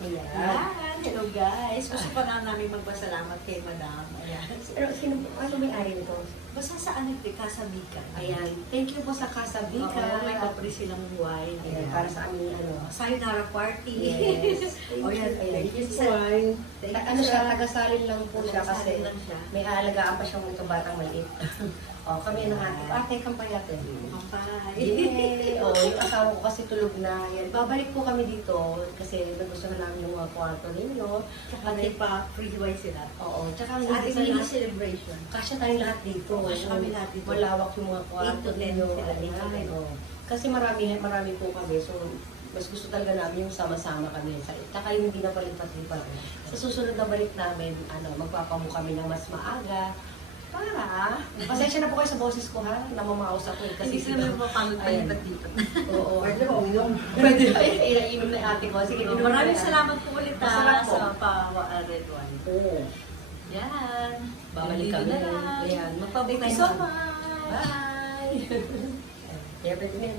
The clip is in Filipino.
Ayan. Yan. Hello guys. Gusto pa nga namin magpasalamat kay Madam. Ayan. Pero ano may-ari nito? Basta sa ano ito, Kasabikan. Ayan. Thank you po sa Kasabika. Oo, may kapre silang wine. Ayan, para sa aming Sayonara party. Yes. O yan, Thank you sa wine. Ano siya, taga-salin lang po siya kasi Taga-salin lang siya. may aalagaan pa siyang mga batang maliit. Kami ng ate, kampay natin. Kampay. Yay! Yung asawa ko kasi tulog na. Yan. Babalik po kami dito kasi nagustuhan namin yung mga kwarto ninyo. At may pa free wine sila. Oo. Tsaka ang Sa hindi ating mini sa celebration. kasya tayong lahat dito. Kasya kami lahat dito. Malawak yung mga 8 kwarto to 10 ninyo. sila dito. Ayan, oo. Kasi marami po kami. So, mas gusto talaga namin yung sama-sama kami. Tsaka yung hindi na palipat-lipat. Sa susunod na balik namin, magpapamu kami ng mas maaga. Pasensya na po kayo sa boses ko ha, namamaos ako eh. Kasi sila may mapangod-palipat dito. Oo. Pwede ba uminom? Pwede ba? Inom na ate ko. Sige, inom Maraming na. salamat po ulit Masarap po. sa red wine. Oo. Yan. Babalik kami. Nandito na lang. Ayan. Magpabalik Thank you tayo. so much. Bye! Everything.